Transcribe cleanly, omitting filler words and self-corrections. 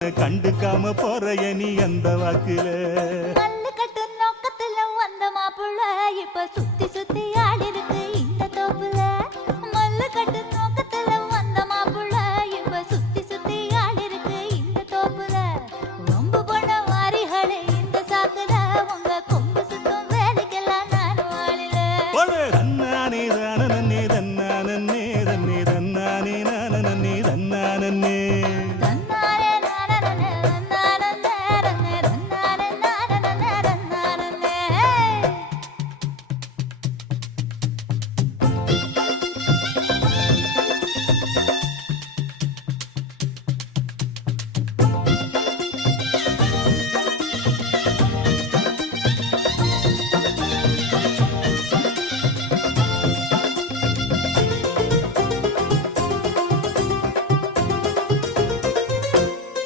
கண்டுக்காம போறைய நீ அந்த வாக்குல கல்லு கட்டு நோக்கத்துல வந்த மாப்புள்ள இப்ப சுத்தி சுத்தி ஆடி